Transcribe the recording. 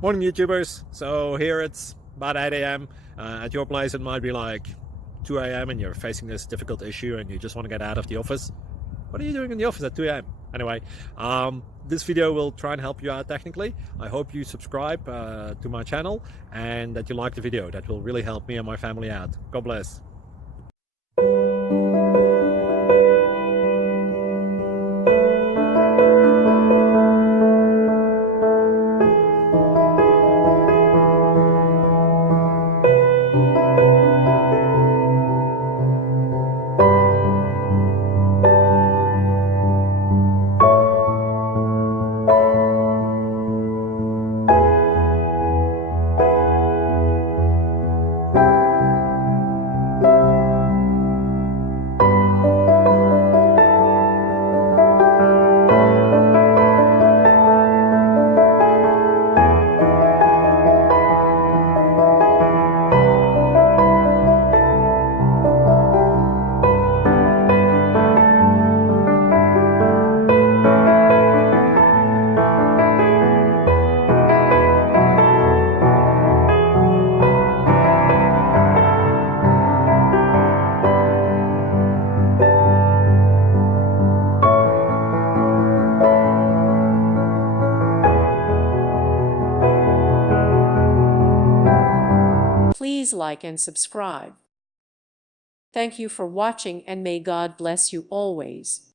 Morning YouTubers. So here it's about 8 a.m. At your place it might be like 2 a.m. and you're facing this difficult issue and you just want to get out of the office. What are you doing in the office at 2 a.m.? Anyway, this video will try and help you out technically. I hope you subscribe to my channel and that you like the video. That will really help me and my family out. God bless. Please like and subscribe. Thank you for watching and may God bless you always.